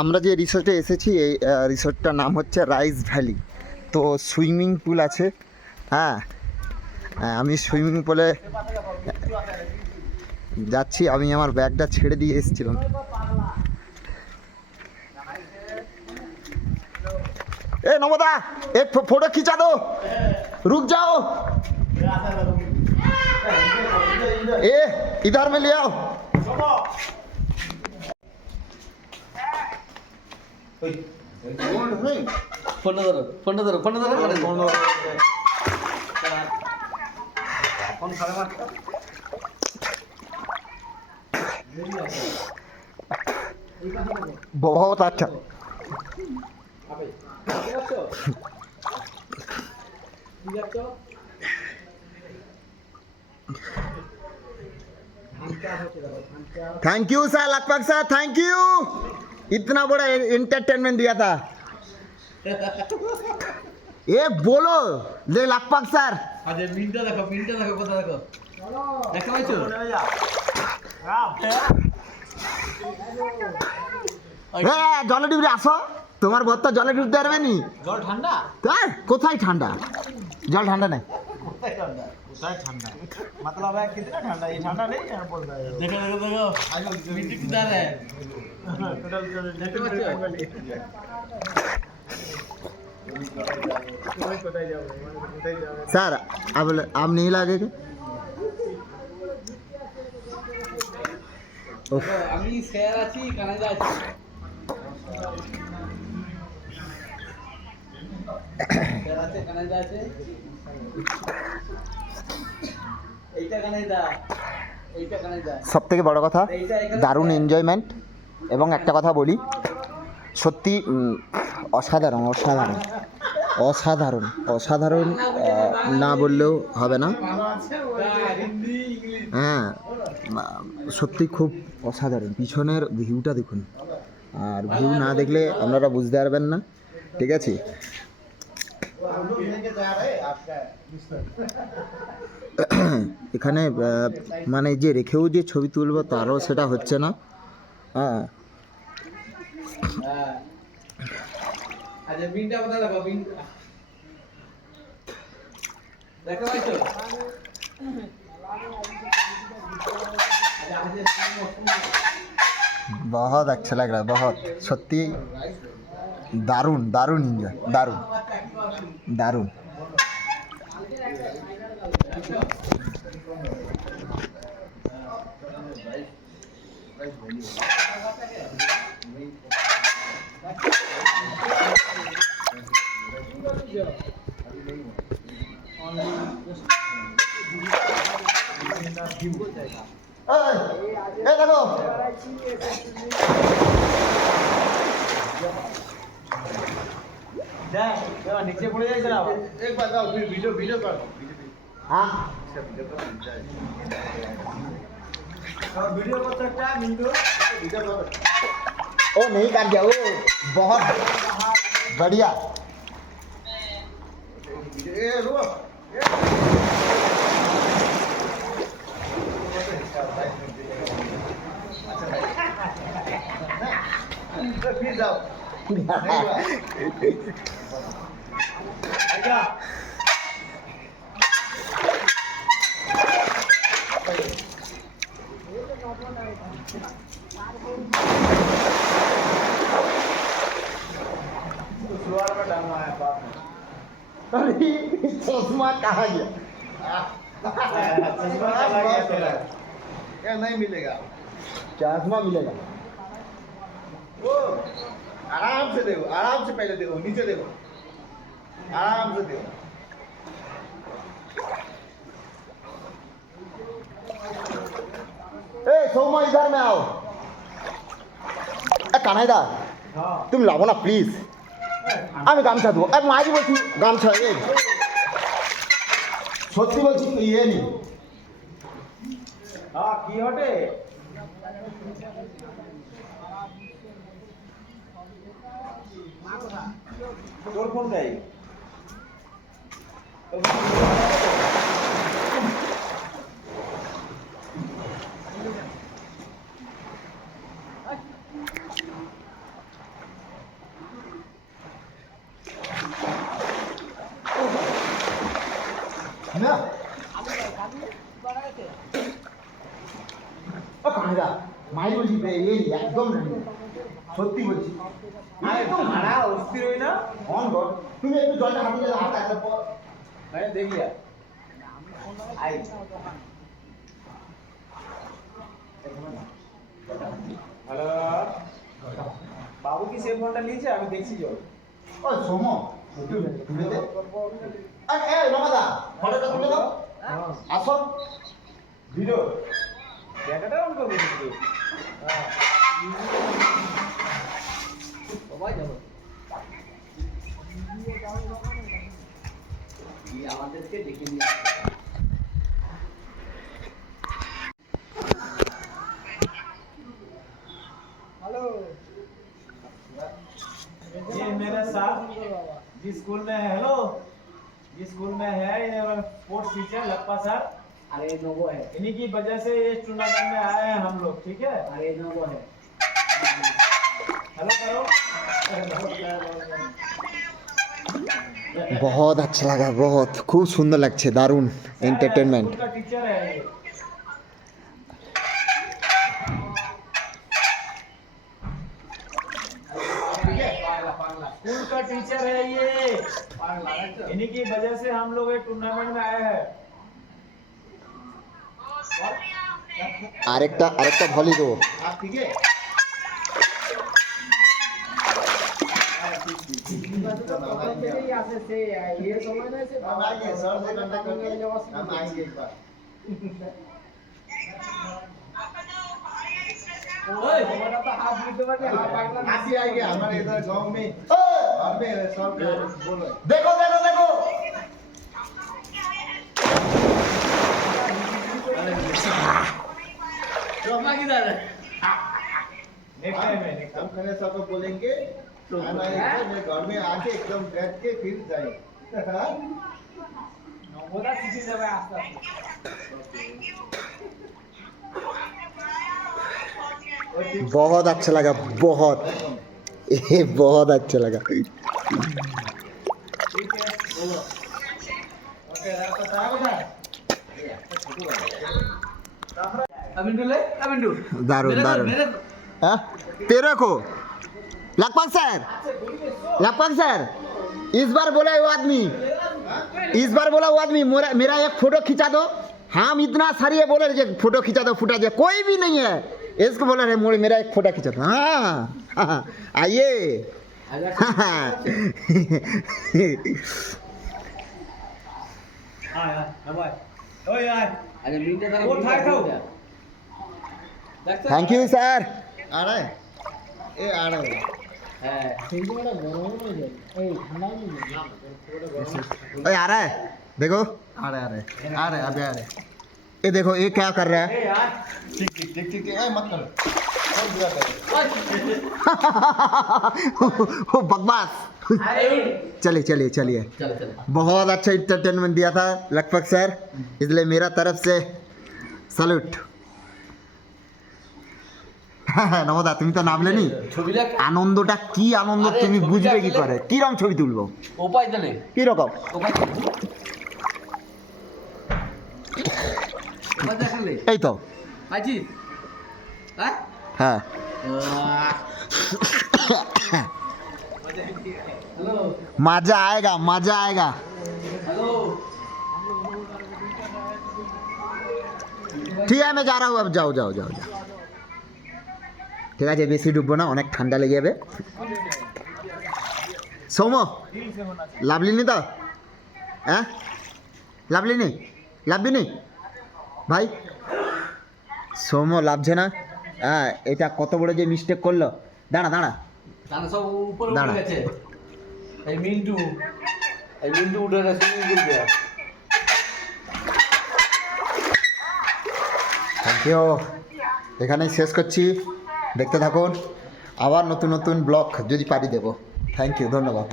আমরা যে রিসোর্টে এসেছি এই রিসোর্টটার নাম হচ্ছে রাইস ভ্যালি। তো সুইমিং পুল আছে। হ্যাঁ, আমি সুইমিং পুলে যাচ্ছি। আমি আমার ব্যাগটা ছেড়ে দিয়ে এসেছিলাম। ए नमोदा, एक फोटो खींचा दो, रुक जाओ। ए इधर में ले आओ। फोटो धरो फोटो धरो फोटो धरो बहुत अच्छा। Thank you sir, Lakhpat sir, thank you. इतना बड़ा एंटरटेनमेंट दिया था। ये बोलो ले लखपत सर। আজ মিনটা দেখো কথা দেখো দেখতে পাচ্ছো জলে ডুবরে আসো। তোমার বর তো জলে ডুবতে পারবে নি। জল ঠান্ডা কোথায় ঠান্ডা? জল ঠান্ডা নাই। কোথায় ঠান্ডা मतलब है कितना ठंडा ये ठंडा नहीं है बोल रहा है देखो मिनट किधर है देखते पाচ্ছো सर अब नहीं लगेगा। আমি স্যার আছি কানাডা আছি স্যার আছে কানাডা আছে এইটা কানাডা এইটা কানাডা। সব থেকে বড় কথা দারুণ এনজয়মেন্ট। এবং একটা কথা বলি, সত্যি অসাধারণ অসাধারণ অসাধারণ অসাধারণ না বললেও হবে না। হ্যাঁ, সত্যি খুব অসাধারণ। পিছনের ভিউটা দেখুন, আর ভিউ না দেখলে আপনারা বুঝতে পারবেন না। ঠিক আছে, এখানে মানে যে রেখেও যে ছবি তুলবো তারও সেটা হচ্ছে না। হ্যাঁ, আচ্ছা বিনটা কথা দেখো বিন দেখো ভাইছো बहुत अच्छा लग रहा है, बहुत सত্যি দারুণ দারুণ এনজয়, দারুণ দারুণ। দেখো नीचे पड़ जाए जरा एक बात आओ फिर वीडियो कर हाँ वीडियो कर सकता है मिंटू वीडियो कर ओ नहीं कर दिया, वो बहुत बढ़िया। ए रुको फिर जाओ आजा सुअर में डालना है बात में। अरे चश्मा कहाँ गया? चश्मा चला गया तेरा क्या नहीं मिलेगा चश्मा मिलेगा। वो आराम से देखो, आराम से पहले देखो, नीचे देखो, आराम से देखो। ए सोमा इधर में आओ। কানাইদা তুমি লাবো না প্লিজ। আমি গামছা দেবো, মাঝি বলছি গামছা। সত্যি বলছি ইয়ে নি। हाँ की हटे তোর ফোন দেয় না ও কাঁদা মাই বলছি এই একদম সত্যি বলছি একদম ভাড়া অস্থির হই না অন গড তুমি একটু জলটা হাতে দিলে হাত একদম আরে দেখিয়া আই হ্যালো বাবু কি সেল ফোনটা নিয়েছে আমি দেখছি তো ও সোমো তুলে দে এই রমাদা ফটোটা তুলে দাও আসো ভিডিও ক্যামেরাটা অন করবে কিন্তু হ্যাঁ সবাই যাবো আমাদেরকে ডেকে নিয়ে हेलो ये मेरा साहब जिस स्कूल में है हेलो जिस स्कूल में है ये स्पोर्ट्स टीचर लप्पा सर अरे नोवो है इन्हीं की वजह से ये टूर्नामेंट में आए हैं हम लोग ठीक है अरे नोवो है हेलो करो बहुत अच्छा लगा बहुत खूब सुंदर लगছে দারুণ এন্টারটেইনমেন্ট स्कूल का टीचर है ये स्कूल का टीचर है ये इन्हीं की वजह से हम लोग ये टूर्नामेंट में आए हैं আরেকটা ভলি দেবো आप ठीक है ये समय ना से हम आएंगे सर से कांटेक्ट करके हम आएंगे एक बार ओए हमारा तो हाथ बीते बटे हाथ पागल आसी आएंगे हमारे इधर गांव में घर में सब बोलो देखो देखो देखो रोमा किधर है नेक्स्ट टाइम है हम कने सबको बोलेंगे हम आएंगे मेरे घर में आके एकदम बैठ के फिर जाएंगे बोला सीधी जगह आस्ते बहुत अच्छा लगा बहुत ये बहुत अच्छा लगा ओके रात का बेटा अबिंदु ले अबिंदु दारुण दारुण हाँ तेरे को लखपत सर इस बार बोला वो आदमी मेरा एक फोटो खिंचा दो हम इतना सारी है बोले फोटो खिंचा दो फुटा जाए कोई भी नहीं है इसको बोला है मोड़े मेरा एक फोटो खिंचा दो हाँ आइए हां यार भाई ओए यार अरे मीटर का वो था थैंक यू सर आ रहा है ये आ रहा है ओए आ रहा है देखो आ रहे अभी आ रहे ये देखो ये क्या कर रहा है ए यार ठीक है मत करो और बुरा कर वो बकवास चलिए चलिए चलिए चल चल बहुत अच्छा इंटरटेनमेंट दिया था लखपत सर इसलिए मेरा तरफ से सैल्यूट নমদা তুমি তো নামলে নি ছবি দেখ আনন্দটা কি আনন্দ আরে, তুমি ছবিটা বুঝবে কি তুলে- করে কি রকম ছবি তুলবো উপায় জানে কি রকম উপায় উপায় দেখালে এই তো আজি হ্যাঁ হ্যাঁ हेलो मजा आएगा हेलो ঠিক আছে আমি যা रहा हूँ अब যাও ঠিক আছে বেশি ডুববো না অনেক ঠান্ডা লেগে যাবে সৌম লাভলি নি তো হ্যাঁ লাভলি নি লাভবি নি ভাই সৌম লাভছে না হ্যাঁ এটা কত বড় যে মিস্টেক করলো দাঁড়া তারা সব উপরে দাঁড়া। উঠে গেছে এই মিন্টু উঠে গেছে সুইমিং পুল দিয়ে থ্যাংক ইউ এখানেই শেষ করছি দেখতে থাকুন আবার নতুন ব্লগ যদি পারি দেবো থ্যাংক ইউ ধন্যবাদ